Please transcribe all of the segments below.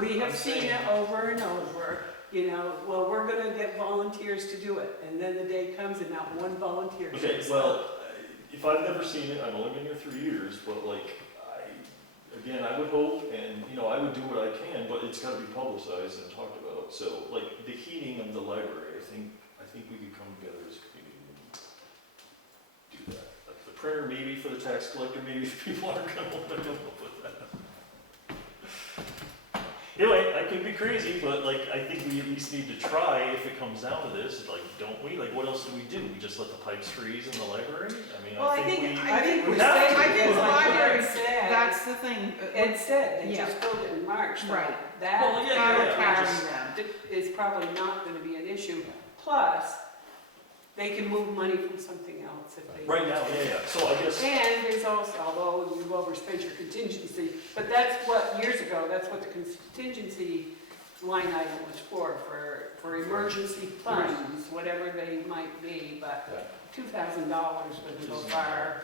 We have I'm seen saying- it over and over, you know, well, we're gonna get volunteers to do it, and then the day comes and not one volunteer Okay, shows well, up. if I've never seen it, I've only been here 3 years, but like, again, I would hope, and, you know, I would do what I can, but it's gotta be publicized and talked about. So, like, the heating of the library, I think we could come together as a community and do that. Like, the printer, maybe for the tax collector, maybe if people aren't gonna want to come up with that. Anyway, I could be crazy, but like, I think we at least need to try if it comes down to this, like, don't we? Like, what else do? We just let the pipes freeze in the library? I mean, Well, I think we. I think we we have said, to. I think because the like library- Ed said, That's the thing. Ed said, they Yeah. just filled it in March, so Right. that Well, yeah, How to yeah, carry just- them. is probably not gonna be an issue. Plus, they can move money from something else if they. Right now, yeah. So I guess. And there's also, although you've overspent your contingency, but that's what, years ago, that's what the contingency line item was for emergency funds, whatever they might be, but $2,000 wouldn't go far.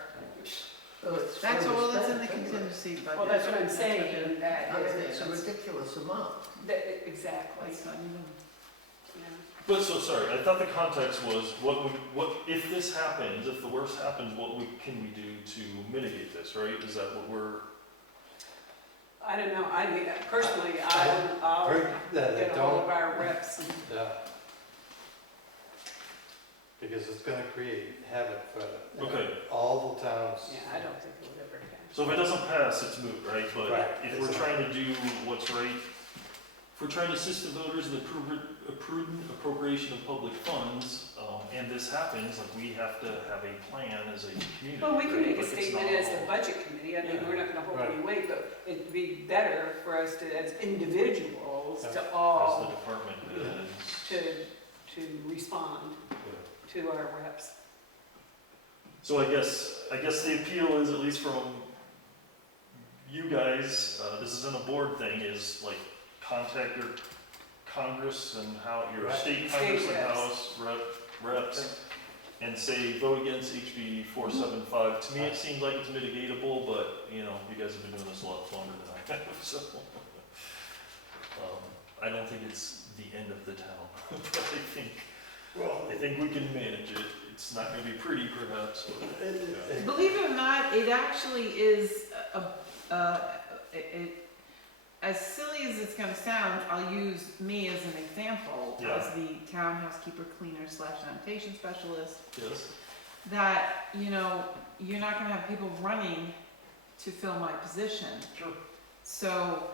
That's all that's in the contingency budget. Well, that's what I'm saying, that I mean, is, it's a ridiculous amount. exactly, That's not even. yeah. But so sorry, I thought the context was what if this happens, if the worst happens, can we do to mitigate this, right? Is that what we're? I don't know, I mean, personally, I'll get a hold of our reps and Yeah. Because it's gonna create havoc for Okay. all the towns. yeah, I don't think it would ever happen. So if it doesn't pass, it's moot, right? But Right, if we're it's trying to do what's right, if we're trying to assist the voters in the prudent appropriation of public funds, and this happens, like, we have to have a plan as a community. Well, we can right? make a Like, it's statement not as the all- budget committee, I mean, Yeah. we're not gonna hold Right. any weight, but it'd be better for us to, as individuals, Yeah. to As the all, department heads. to respond to our reps. So I guess the appeal is, at least from you guys, this isn't a board thing, is like contact your Congress and your Right. state State Congress and reps. House reps, and say, vote against HB 475. To me, it seems like it's mitigatable, but, you know, you guys have been doing this a lot longer than I have, so. I don't think it's the end of the town, but I think we can manage it. It's not gonna be pretty, perhaps, but, yeah. Believe it or not, it actually is as silly as it's gonna sound, I'll use me as an example, Yeah. as the town housekeeper cleaner / sanitation specialist, Yes? that, you know, you're not gonna have people running to fill my position. Sure. So,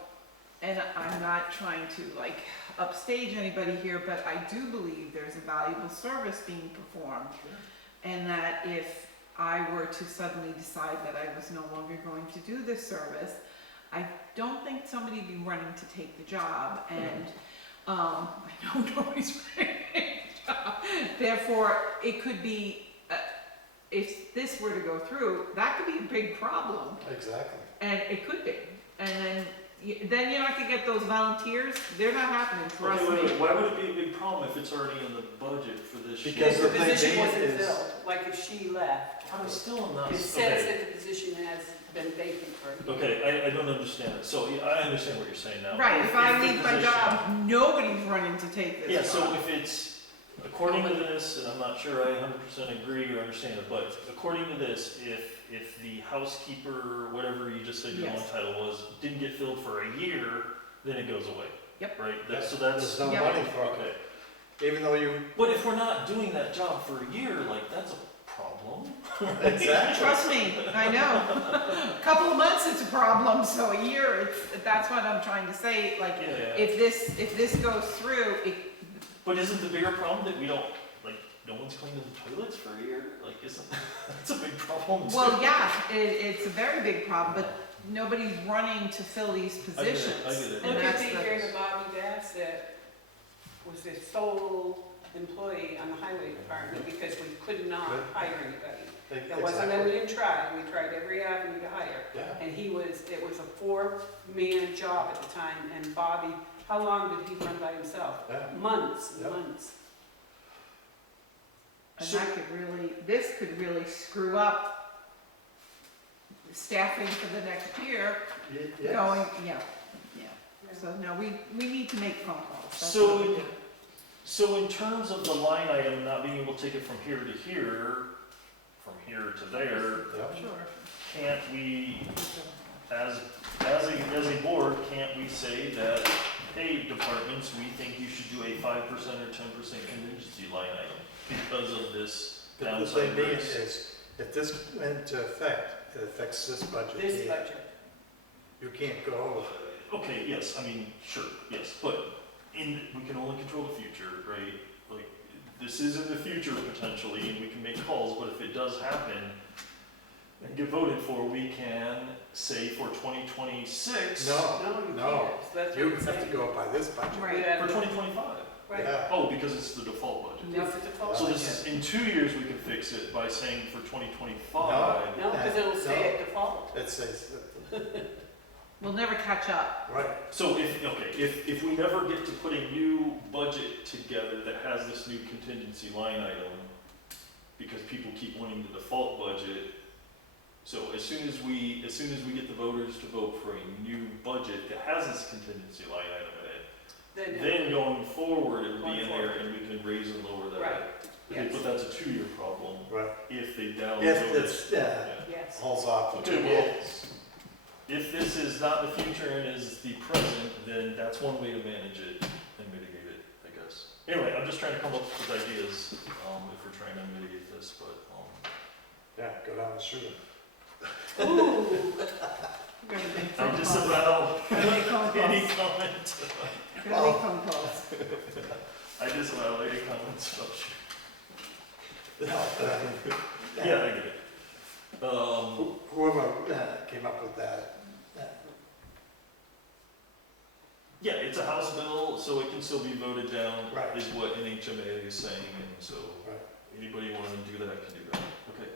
and I'm not trying to like upstage anybody here, but I do believe there's a valuable service being performed. And that if I were to suddenly decide that I was no longer going to do this service, I don't think somebody would be running to take the job. And I know nobody's running to take the job. Therefore, it could be, if this were to go through, that could be a big problem. Exactly. And it could be. And then you're not gonna get those volunteers. They're not happening, trust Okay, me. wait, why would it be a big problem if it's already in the budget for this year? Because If the the thing position being wasn't is- filled, like if she left, I'm still not. it says Okay, that the position has been vacant for. okay, I don't understand it. So, yeah, I understand what you're saying now. Right, if I the leave my position- job, nobody's running to take this Yeah, job. so if it's, according to this, and I'm not sure I 100% agree or understand it, but according to this, if the housekeeper, whatever you just said your own Yes. title was, didn't get filled for a year, then it goes away. Yep. Right? So There's that's, no Yep. money for okay. it, even though you, But if we're not doing that job for a year, like, that's a problem. exactly. Trust me, I know. A couple of months it's a problem, so a year, that's what I'm trying to say, like, Yeah. if this goes through, But isn't the bigger problem that we don't, like, no one's cleaning the toilets for a year? Like, isn't, that's a big problem too. well, yeah, it's a very big problem, but nobody's running to fill these I get it, positions. I get it. And Look at that's the the- year that Bobby Bassett was the sole employee on the highway department because we could not hire anybody. It wasn't that we didn't try, we tried every avenue to hire. Yeah, And it was a 4-man job at the time, and Bobby, how long did he run by himself? yeah. Months and Yep. months. And So- this could really screw up staffing for the next year, Yes. going, yeah. Yeah. So, no, we need to make phone calls. That's So what we in- do. So in terms of the line item, not being able to take it from here to here, from here to there, Yep. Sure. can't we, as a board, can't we say that, hey, departments, we think you should do a 5% or 10% contingency line item because of this But the downside thing being risk? is, if this went into effect, it affects this budget This here. budget. You can't go over. Okay, yes, I mean, sure, yes, but we can only control the future, right? Like, this is in the future potentially, and we can make calls, but if it does happen and get voted for, we can say for 2026. No, You no. can't. That's You what I'm have to saying. go by this budget. Right. For 2025. Right. Yeah. Oh, because it's the default budget. That's the default. So this is, in 2 years, we can fix it by saying for 2025. No, because it'll stay No. at default. It says, We'll never catch up. right, So if we never get to put a new budget together that has this new contingency line item, because people keep wanting the default budget, so as soon as we get the voters to vote for a new budget that has this contingency line item in it, then going forward, it would be in there and we can raise and lower that. Right, Okay, yes. but that's a 2-year problem right. if they downvote If it. it's, Yeah. Yes. hauls off for Okay, 2 well- years. If this is not the future and is the present, then that's one way to manage it and mitigate it, I guess. Anyway, I'm just trying to come up with ideas, if we're trying to mitigate this, but, Yeah, go down the street. Ooh, We're gonna make I phone calls. disavow Gonna make phone any calls. comment. Gonna make phone calls. I disavow any comments about you. No, Yeah, I get it. Whoever came up with that, Yeah, it's a House bill, so it can still be voted down, Right. is what NHMA is saying, and so Right. anybody wanting to do that can do that. Okay.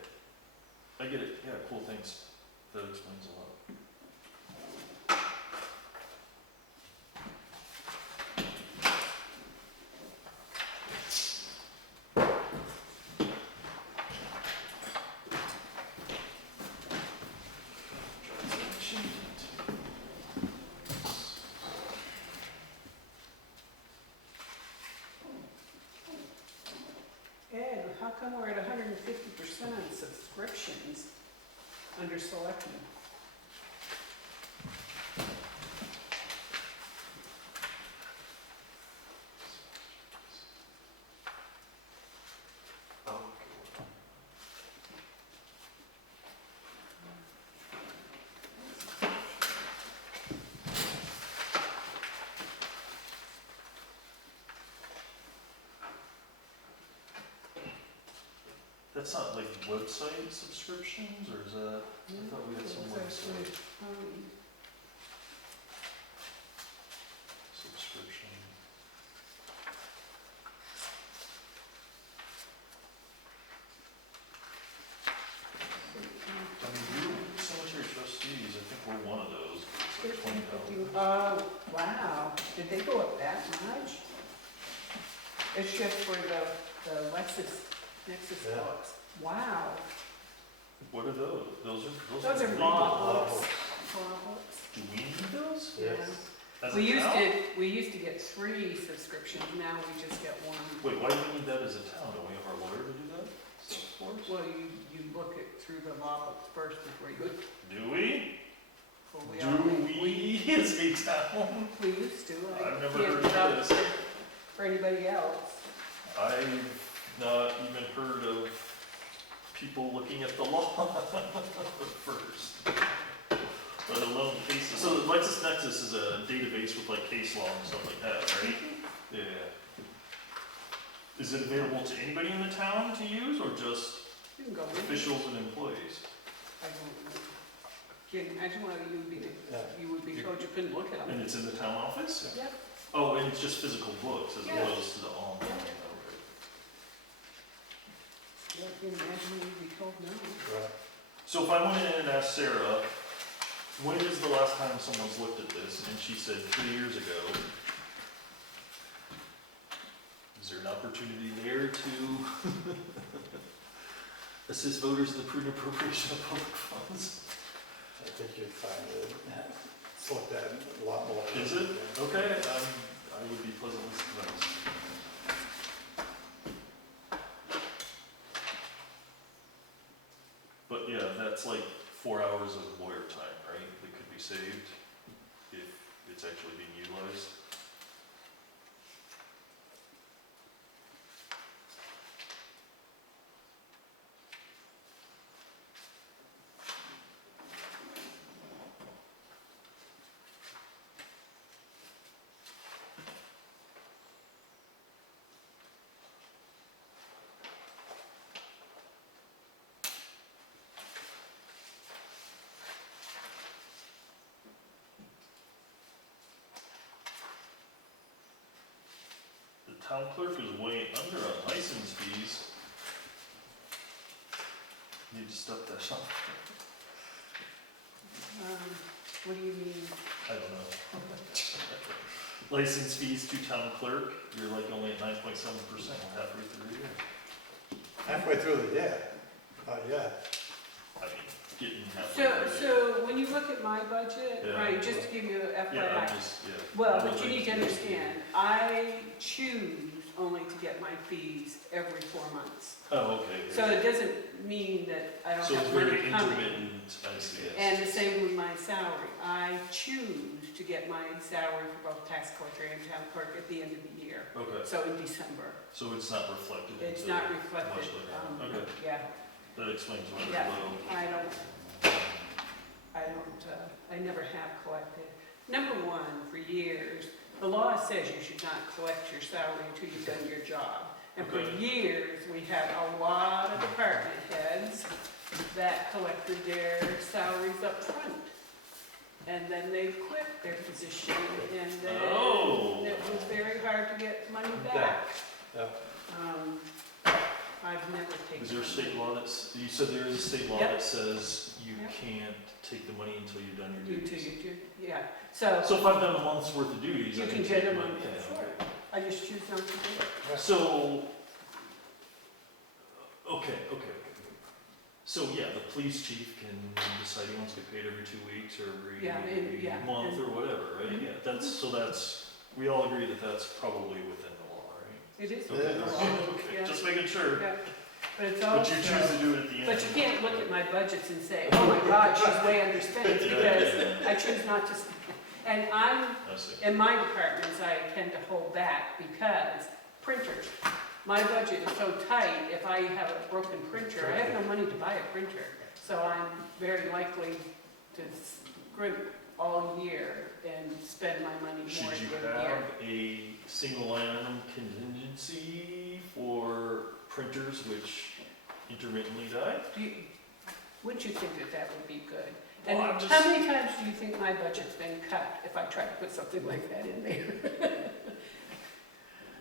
I get it. Yeah, cool, thanks. That explains a lot. Ed, how come we're at 150% on subscriptions under selectmen? That's not like website subscriptions, or is that, I thought we had some website subscription. I mean, you, cemetery trustees, I think we're one of those. It's like $20. Oh, wow, did they go up that much? It's just for the Nexus Yeah. books. Wow, What are those? Those those are legal. law books. Law books. Do we need those? yes. As a We used town? we used to get 3 subscriptions, now we just get 1. Wait, why do we need that as a town? Don't we have our lawyer to do that? For us? Well, you look it through the law books first before you. Do we? Well, Do we as a town? We used to. I I've never can't heard vouch of this. For anybody else. I've not even heard of people looking at the law first, let alone cases. So LexisNexis is a database with like case law and stuff like that, right? Yeah. Is it available to anybody in the town to use, or just You can go in. officials and employees? I don't know. Can you imagine why Yeah. you would be told you couldn't look at And them? it's in the town office? Yep. Oh, and it's just physical books as Yeah. opposed to the online. Yeah. Yeah, can you imagine why you'd be told no? Right. So if I went in and asked Sarah, when is the last time someone's looked at this? And she said 3 years ago. Is there an opportunity there to assist voters in the prudent appropriation of public funds? I think you'd find it. looked at a lot more. Is it? Okay, I would be pleasantly surprised. But yeah, that's like 4 hours of lawyer time, right, that could be saved if it's actually being utilized. The town clerk is way under on license fees. Need to step that up. What do you mean? I don't know. License fees to town clerk, you're like only at 9.7% halfway through the year. Halfway through the year, yeah. I mean, getting halfway through the year. So when you look at my budget, Yeah. right, just to give you a Yeah, FYI. I'm just, yeah. Well, I'm but you like- need to understand, I choose only to get my fees every 4 months. Oh, okay. So it doesn't mean that I don't So it's have very money coming. intermittent, I see, yes. And the same with my salary. I choose to get my salary for both tax collector and town clerk at the end of the year. Okay, So in December. so it's not reflected It's until not reflected. much later. Okay, Yeah, that explains why yeah. it's low. I never have collected. Number one, for years, the law says you should not collect your salary until you've done your job. And for Okay. years, we had a lot of department heads that collected their salaries up front. And then they quit their position, and then Oh. it was very hard to get money Yeah. back. Yeah. I've never taken. Is there a state law that's, you said there is a state law Yep. that says you Yep. can't take the money until you've done your You duties? too, yeah. So So if I've done a month's worth of duties, you I can can get take them money. on, Yeah, sure. okay. I just choose not to do it. So, okay. So yeah, the police chief can decide he wants to get paid every 2 weeks or every Yeah, yeah, month and- or whatever, right? Mhm. Yeah, that's, we all agree that that's probably within the law, right? It is. Yeah. within the law, Okay, yeah. just making sure. Yeah. But it's But also. you choose to do it at the end. But you can't look at my budgets and say, oh my God, she's way underspent, because Yeah. I choose not to. And I'm, I see. in my departments, I tend to hold back because printers. My budget is so tight, if I have a broken printer, I have no money to buy a printer. So I'm very likely to scrimp all year and spend my money more Should at you the end of the year. have a single line item contingency for printers which intermittently die? Wouldn't you think that that would be good? Well, And I'm just- how many times do you think my budget's been cut if I try to put something like that in there?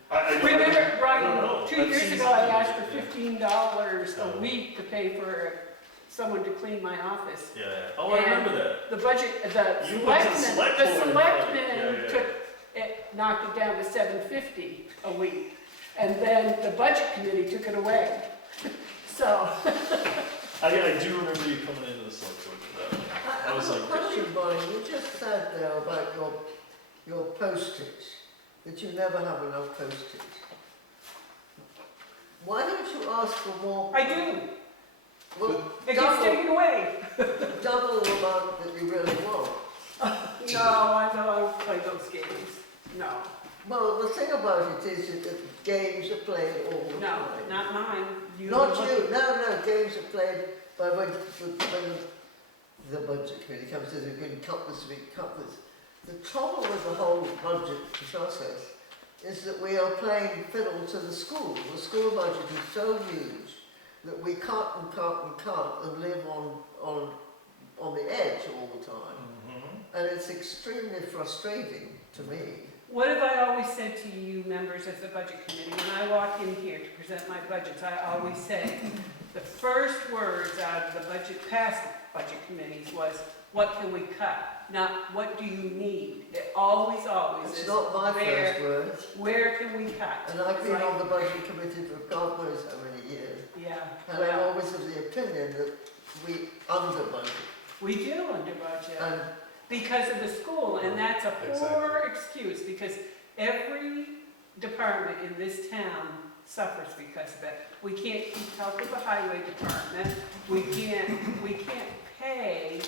Remember, I don't know. Brian, 2 I've years seen ago, I something asked like for that, $15 a Oh. week to pay for someone to clean my office. Yeah, yeah. Oh, I remember that. The budget, the You went to the select board. selectmen Yeah. took it, knocked it down to $7.50 a week. And then the budget committee took it away. So, I do remember you coming into the select board for that. I was like, question, Bonnie, you just said there about your postage, that you never have enough postage. Why don't you ask for more? I do, Well, it gets taken away. double the amount that you really want. No, I don't play those games, no. Well, the thing about it is that games are played all the No, time. not mine. Not you, no, games are played by when the budget committee comes in, you can cut this week, cut this. The trouble with the whole budget process is that we are playing fiddle to the school. The school budget is so huge that we cut and live on the edge all the time. mhm. And it's extremely frustrating to me. What have I always said to you members of the budget committee? When I walk in here to present my budgets, I always say, the first words out of the past budget committees was, what can we cut? Not, what do you need? It always It's is, not my where- first words. where can we cut? And I've been It's on the like- budget committee for God knows how many years. Yeah, And I'm well, always of the opinion that we under budget. we do under budget. And because of the school, and that's a poor excuse, because every department in this town suffers because of it. We can't keep up with the highway department, we can't pay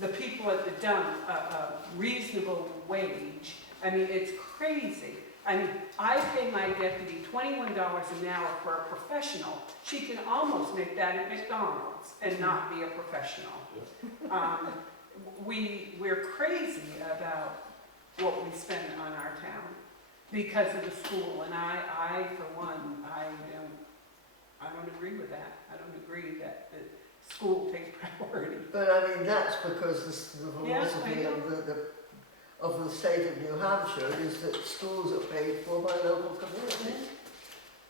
the people at the dump a reasonable wage. I mean, it's crazy. I mean, I pay my deputy $21 an hour for a professional. She can almost make that at McDonald's and not be a professional. We're crazy about what we spend on our town because of the school, and I for one, I don't agree with that. I don't agree that the school takes priority. But I mean, that's because the Yeah, philosophy I know. of the state of New Hampshire is that schools are paid for by local communities.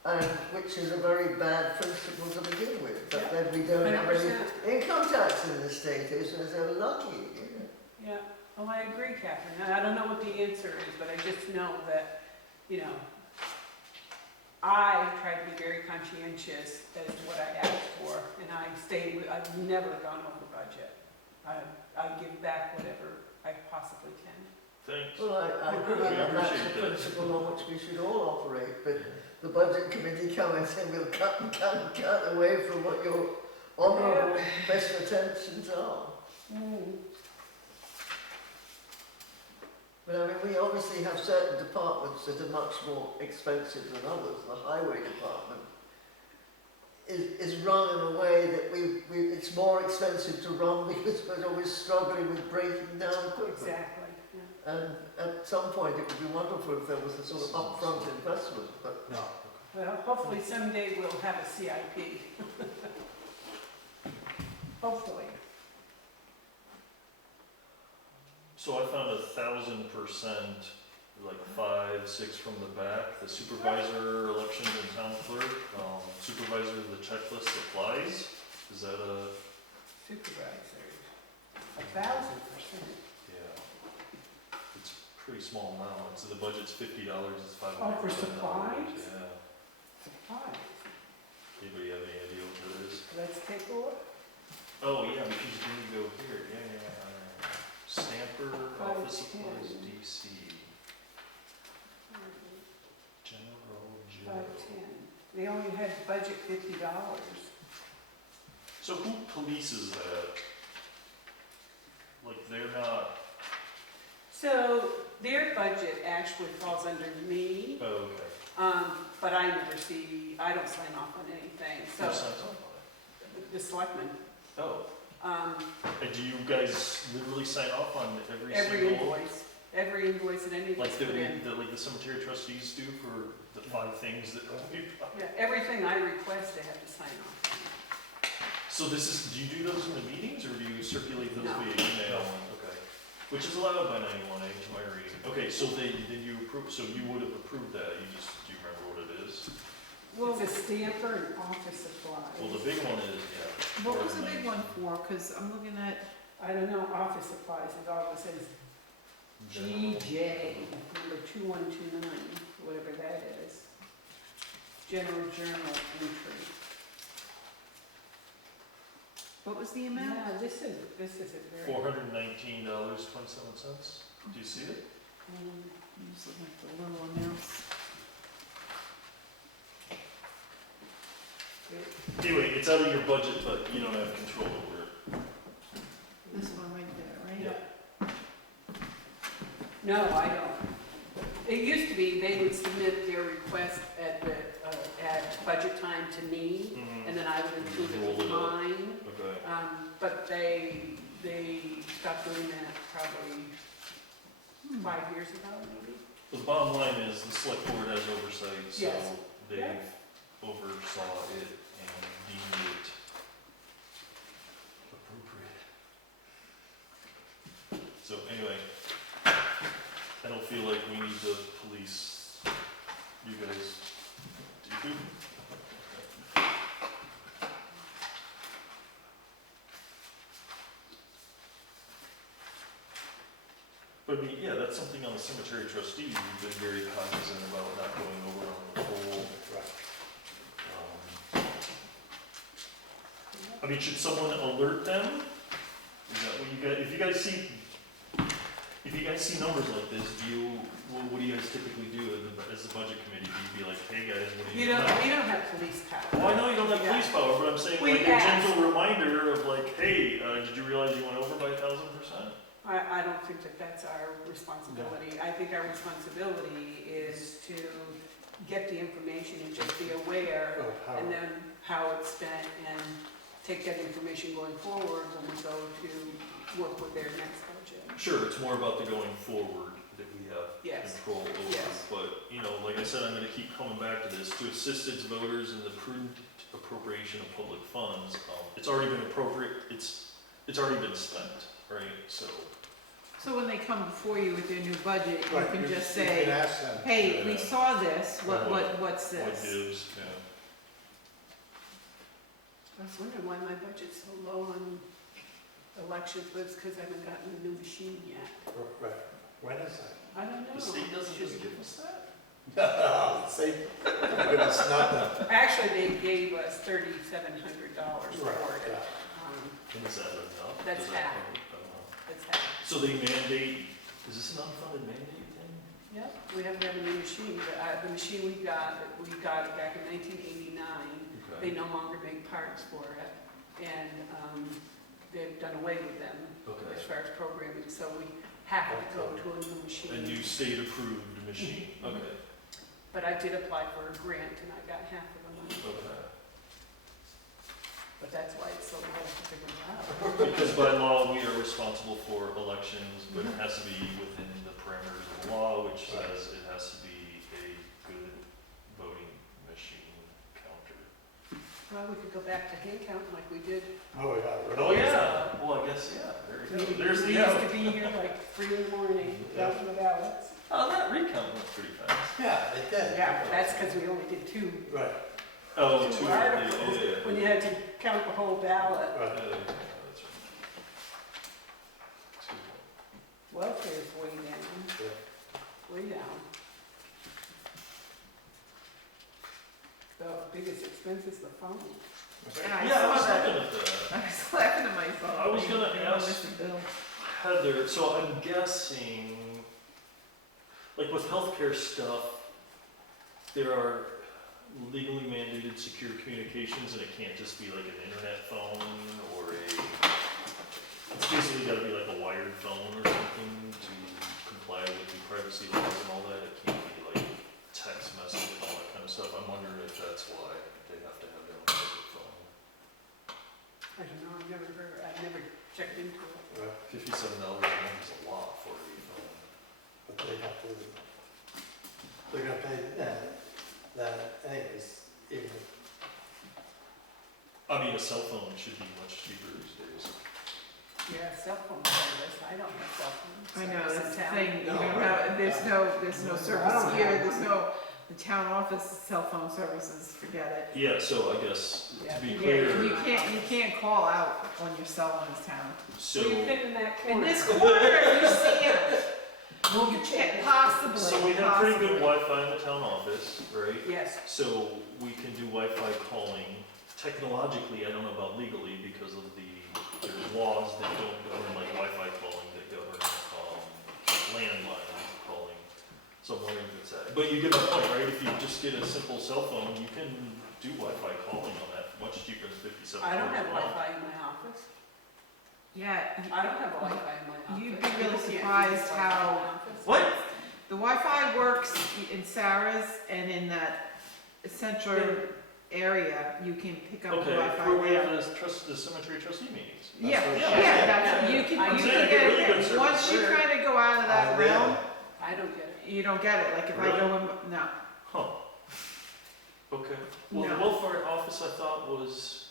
And which is a very bad principle to begin with, but then we don't have 100%. any income tax in the state, is so lucky, you know. Yeah, well, I agree, Catherine. I don't know what the answer is, but I just know that, you know, I try to be very conscientious as what I ask for, and I've never gone over budget. I give back whatever I possibly can. Thanks. Well, I agree We that that's appreciate the that. principle on which we should all operate, but the budget committee come and say we'll cut away from what your honourable best intentions are. But I mean, we obviously have certain departments that are much more expensive than others. The highway department is run in a way that it's more expensive to run because we're always struggling with breaking down equipment. Exactly, yeah. And at some point it would be wonderful if there was a sort of upfront investment, but No. Well, hopefully someday we'll have a CIP. Hopefully. So I found 1,000%, like 5, 6 from the back, the supervisor elections and town clerk, supervisor of the checklist applies. Is that a, Supervisor, 1,000%. yeah. It's a pretty small amount, so the budget's $50, it's $500. Oh, for supplies? Yeah. Supplies. Anybody have any idea what that is? Let's take a look. Oh, yeah, because you can go here, yeah. Stamper, office supplies, 510. DC, general, 510. They only had budget $50. So who polices that? Like, they're not, So their budget actually falls under me, oh, okay. but I don't sign off on anything, Who so signs off on the selectmen. it? Oh, Um, and do you guys literally sign off on every every single? every invoice that any of us Like put in. like the cemetery trustees do for the 5 things that, Yeah, everything I request, they have to sign off on. so this is, do you do those in the meetings, or do you circulate those No. via email? Okay, which is allowed by 91A to my reading. Okay, so then you approve, so you would have approved that, do you remember what it is? It's a stamper and office supplies. Well, the big one is, yeah. What was the big one for? Because I'm looking at, I don't know, office supplies, it always says GJ, number 2129, whatever that is. General journal entry. what was the amount? Yeah, this is a very. $419.27. Do you see it? I'm just looking at the little amounts. Anyway, it's out of your budget, but you don't have control over it. This one right there, right? Yeah. No, I don't. It used to be they would submit their request at budget time to me, and then I would include it Roll with it up. mine. Okay. But they stopped doing that probably 5 years ago, maybe. The bottom line is the select board has oversight, so Yes. they've Yeah. oversaw it and deemed it appropriate. So anyway, I don't feel like we need to police you guys. Do you? But I mean, yeah, that's something on the cemetery trustees, we've been very cognizant about not going over on the whole. I mean, should someone alert them? Is that what you guys, if you guys see if you guys see numbers like this, what do you guys typically do as the budget committee? Do you be like, hey guys, what do you? We don't have police power. Well, I know you don't have police power, but I'm saying We like a ask. gentle reminder of like, hey, did you realize you went over by 1,000%? I don't think that that's our responsibility. I think our responsibility is to get the information and just be aware, Of how- and then how it's spent, and take that information going forward when we go to work with their next budget. Sure, it's more about the going forward that we have Yes. control over. Yes. But, you know, like I said, I'm gonna keep coming back to this, to assist its voters in the prudent appropriation of public funds. It's already been it's already been spent, right? So when they come before you with their new budget, you Right, can you- just you say, can ask them. hey, we Yeah. saw this, what's What this? gives, yeah. I was wondering why my budget's so low on elections, but it's because I haven't gotten a new machine yet. Right, when is that? I don't know. The state doesn't Should- just give us that? Say, but it's nothing. Actually, they gave us $3,700 for Right, it. yeah. And is that enough? That's Does that half. cover- I don't know. That's half. So they mandate, is this an unfunded mandate thing? Yep, we haven't had a new machine, but the machine we got it back in 1989. They no longer make parts for it, and they've done away with them Okay. as far as programming, so we have to go to a new machine. A new state-approved machine, okay, But I did apply for a grant, and I got half of the money, okay. but that's why it's so low to figure it out. Because by law, we are responsible for elections, but it has to be within the parameters of the law, which says it has to be a good voting machine counter. Well, we could go back to hand counting like we did. Oh, yeah. Oh, yeah, well, I guess, yeah, there you go. There's We the, used to be here like 3 in the morning, counting the ballots. oh, that recount went pretty fast. Yeah, it did. Yeah, that's because we only did two Right, Oh, Two two, articles, yeah. when you had to count the whole ballot. right. That's right. Two. Welfare's way down, Yeah. way down. The biggest expense is the phone. Yeah, Yeah, I was saw that. looking at that. I was laughing at myself. I was gonna They don't ask- miss a bill. Heather, so I'm guessing, like with healthcare stuff, there are legally mandated secure communications, and it can't just be like an internet phone or it's basically gotta be like a wired phone or something to comply with the privacy laws and all that. It can't be like text message and all that kind of stuff. I'm wondering if that's why they have to have their own separate phone. I don't know, I've never checked into it. Right. $57 a month is a lot for a phone. But they have to, they're gonna pay that anyways, even if I mean, a cell phone should be much cheaper these days. Yeah, cell phone service, I don't have cell phone I know, service that's in the town. thing, you No, don't right. have, there's no I service don't here, have there's no, the town office cell phone services, forget it. Yeah, so I guess, Yeah. to be Yeah, clear, you can't call out on your cell in this town. so, Where you fit in that corner? In this corner, you see it. Well, You can't possibly. so we have pretty good possibly. Wi-Fi in the town office, right? Yes, So we can do Wi-Fi calling. Technologically, I don't know about legally because of there's laws that don't govern like Wi-Fi calling that govern, landline calling. So I'm wondering if it's that. But you get my point, right? If you just get a simple cell phone, you can do Wi-Fi calling on that much cheaper than $57 I don't have a month. Wi-Fi in my office. Yeah, I don't have Wi-Fi in my office. You'd be really People can't use surprised Wi-Fi in how- my office. What? the Wi-Fi works in Sarah's and in that central area, you can pick up Okay, Wi-Fi where we have there. the cemetery trustee meetings. Yeah, That's yeah, what- Yeah. that's, you I'm can saying, really get good it, service once you there. kinda go out of that Oh, really? realm, I don't get it. you don't get it, like if I go in, no. Huh. Okay. Well, the No. welfare office I thought was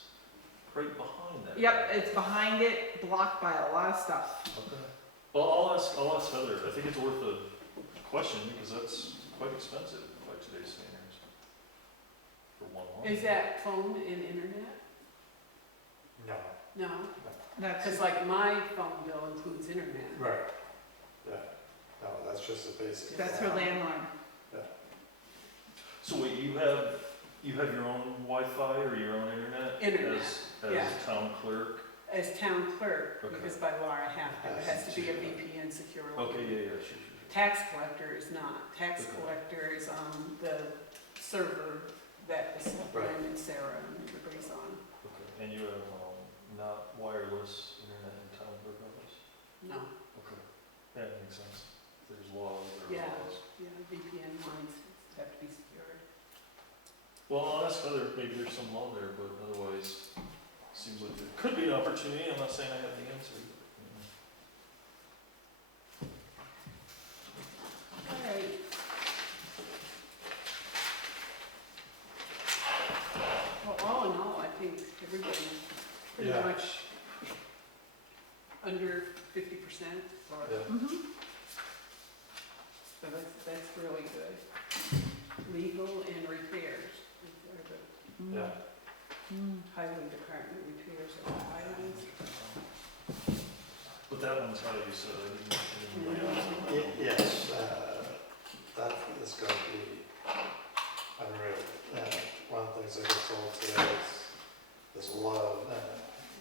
right behind that. Yep, it's behind it, blocked by a lot of stuff. Okay. Well, I'll ask Heather. I think it's worth a question because that's quite expensive by today's standards. For one line. Is that phone and internet? no, No, That's, because like my phone bill includes internet. right, yeah, no, that's just the basic. that's her landline. So wait, you have your own Wi-Fi or your own internet? Internet, As yeah. town clerk? as town clerk, Okay. because by law I have to, it has to be a VPN secure. Okay, yeah, sure. Tax collector is not. Tax Okay. collector is on the server that the Right. Lynn and Sarah and everybody's on. Okay, and you have, not wireless internet in town clerk office? No, Okay, that makes sense. There's laws, yeah, VPN lines have to be secured. Well, I'll ask Heather, maybe there's some law there, but otherwise, seems like there could be an opportunity, I'm not saying I have the answer. All right. Well, all in all, I think everybody's pretty Yeah. much under 50%, or, Yeah. so that's really good. Legal and repairs, are the Yeah. highway department repairs of the highways. But that one's how you said, I didn't lay out. Yes, that is going to be unreal. One of the things I got told today is there's a lot of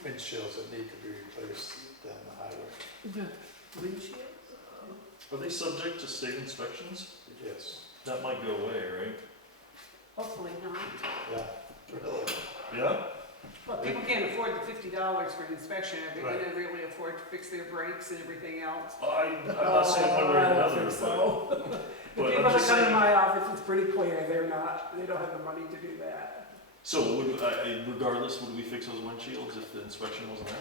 windshields that need to be replaced down the highway. The windshields? Are they subject to state inspections? Yes, That might go away, right? Hopefully not. yeah, really. Yeah? Well, people can't afford the $50 for an inspection, are they Right. gonna really afford to fix their brakes and everything else? I'm not saying one way or I don't another, think so. but The I'm people that just come to saying- my office, it's pretty clear, they don't have the money to do that. So would, regardless, would we fix those windshields if the inspection wasn't there?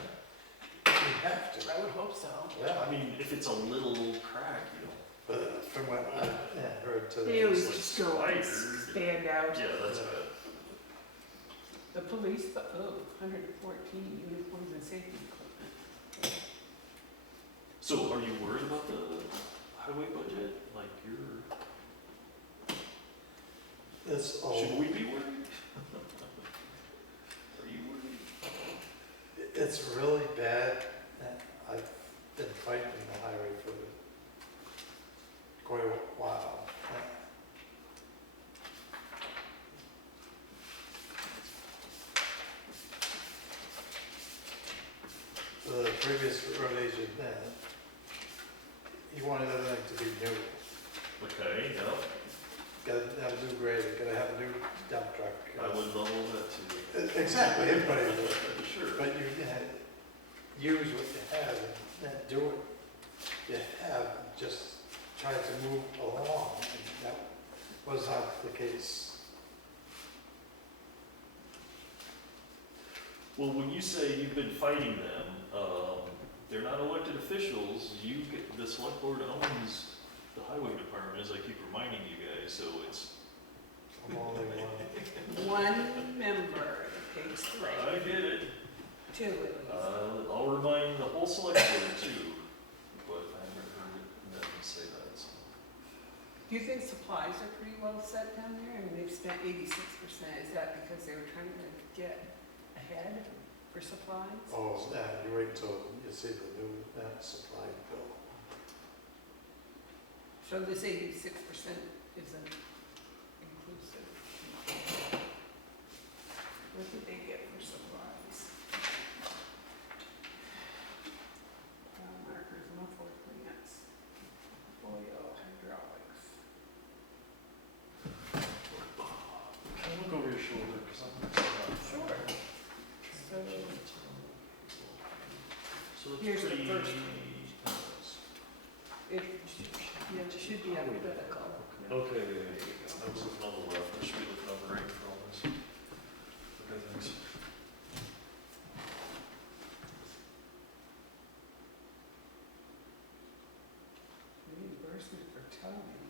You have to. I would hope so. Yeah, I mean, if it's a little crack, you know. but from what I heard today. They always like just go and spider. stand out. Yeah, that's bad. The police, 114 uniforms and safety equipment. So are you worried about the highway budget? Like you're, It's all, should we be worried? Are you worried? it's really bad. I've been fighting the highway for quite a while. The previous road agent, he wanted everything to be new. Okay, yeah, Gotta have a new grader, gotta have a new dump truck. I would level that too. Exactly, everybody would. Sure. But you use what you have and do what you have, and just try to move along, and that was not the case. Well, when you say you've been fighting them, they're not elected officials. The select board owns the highway department, as I keep reminding you guys, so it's. I'm only one. One member takes three, I get it. two at least. I'll remind the whole select board too, but I haven't heard them say that, so. Do you think supplies are pretty well set down there? I mean, they've spent 86%. Is that because they were trying to get ahead for supplies? Oh, you wait until you see the new supply bill. So this 86% isn't inclusive. What did they get for supplies? Markers, muffler plants, oil, hydraulics. Can I look over your shoulder, because I'm. Sure. So, So it's here's the pretty. first it should be alphabetical. Okay, There you I go. was looking on the left, I should be looking on the right for all this. Okay, thanks. Reimbursement for towing.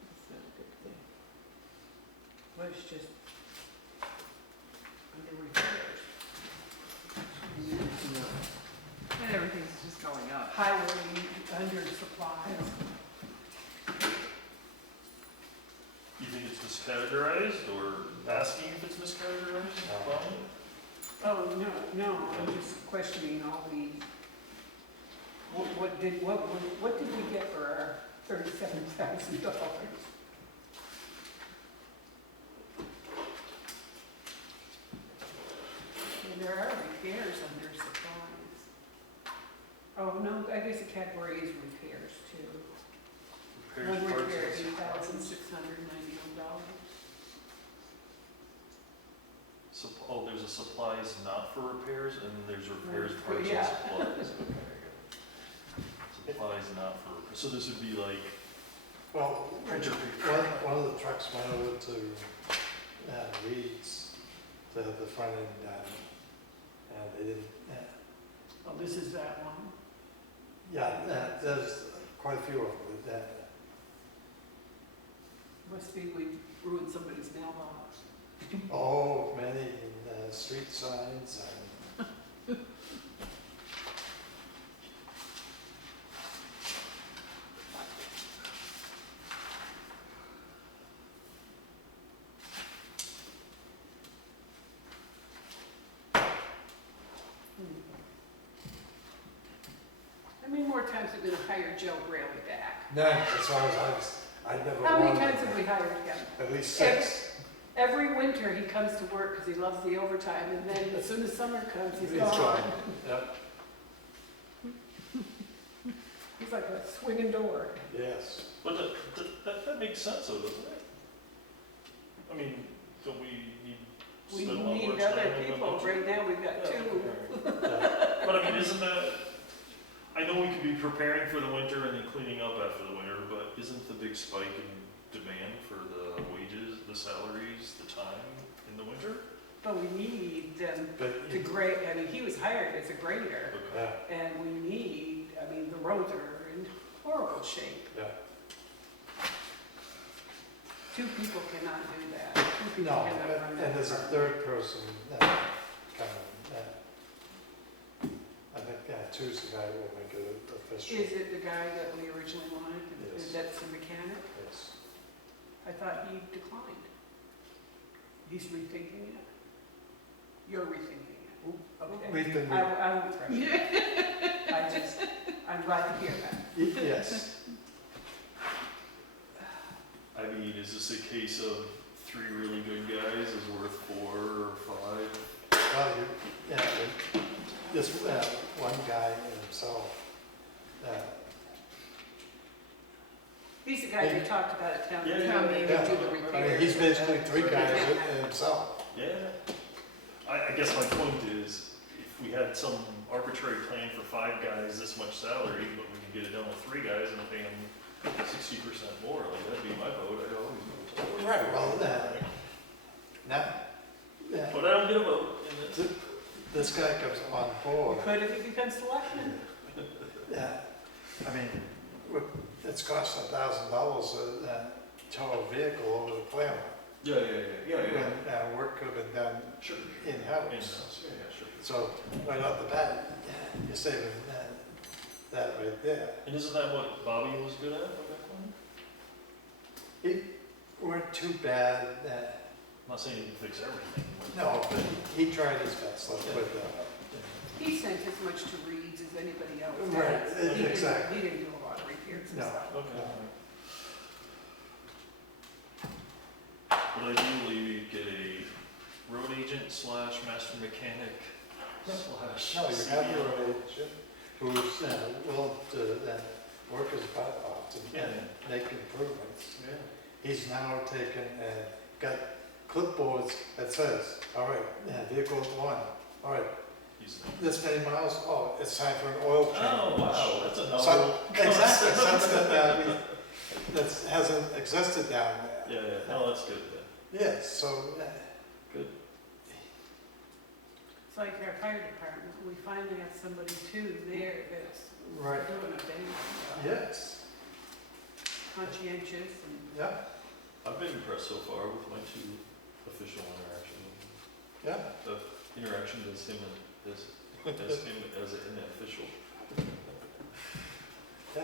That's not a good thing. Well, it's just under repairs. And everything's just going up. Highway, under supplies. You think it's miscategorized, or asking if it's miscategorized? No. Probably? Oh, no, I'm just questioning all the, what did we get for our $37,000? I guess the category is repairs too. Repairs, One parts, repair, and $8,691. Oh, there's a supplies not for repairs, and there's repairs, Right, parts, and yeah. supplies. Okay, I got it. Supplies not for, so this would be like Well, printer. one of the trucks went over to Reed's to have the front end done, and they didn't, Oh, this is that one. there's quite a few of them, but Must be we ruined somebody's mailbox. oh, many street signs and How many more times are we gonna hire Joe Raley back? none, as far as I never How many wanted times have we hired him? at least 6. Every winter he comes to work because he loves the overtime, and then as soon as summer comes, he's He's gone. gone. Yep, He's like a swinging door. yes. But that makes sense though, doesn't it? I mean, don't we need We spend a lot more need time other on people. that? Right now, we've got Yeah, two. okay. But I mean, isn't that, I know we could be preparing for the winter and then cleaning up after the winter, but isn't the big spike in demand for the wages, the salaries, the time in the winter? But we need them But, to grade, I mean, he was hired as a grader, Okay. yeah, and we need, I mean, the roads are in horrible shape. yeah. 2 people cannot do that. 2 people No, cannot run and that there's a department. third person coming, I think Tuesday night we'll make it official. Is it the guy that we originally wanted? Yes. That's the mechanic? Yes. I thought he declined. He's rethinking it? You're rethinking it? Okay. We've been, I won't pressure you. I'm glad to hear that. yes, I mean, is this a case of 3 really good guys is worth 4 or 5? well, this one guy himself, He's the guy we talked about at town Yeah, meeting. yeah, They yeah. do the I mean, repairs. he's basically 3 guys in himself. Yeah. I guess my point is, if we had some arbitrary plan for 5 guys, this much salary, but we can get it done with 3 guys and pay them 60% more, like that'd be my vote, I'd always vote. Right, well, now, But I don't get a vote, and it's, this guy comes on We board, could if he becomes selectman. yeah, I mean, it's cost $1,000 to tow a vehicle over the clear. yeah, When work could have been done Sure. in-house. In-house, yeah, sure. So, right off the bat, you're saving that right there. And isn't that what Bobby was good at way back when? Weren't too bad, I'm not saying he can fix everything. but- no, but he tried his best, let's put it that way. He sent as much to Reed's as anybody else Right, has. He didn't- exactly. He didn't do a lot of repairs No. himself. Okay. But ideally, we get a road agent slash master mechanic slash No, you have your CDL. agent who's willing to work his butt off to Yeah. make improvements. Yeah. He's now taken and got clipboards that says, all right, vehicle 1, all right, He's this many miles, oh, it's time for an oil change. Oh, wow, that's a So- novel. Exactly, something that hasn't existed down there. Yeah, no, that's good then. Yes, so, Good. It's like our fire department, we finally have somebody too there that's right, doing a bang job. yes, Conscientious and yeah, I've been impressed so far with my 2 official interactions. yeah. The interaction does him as him as an official. Yeah,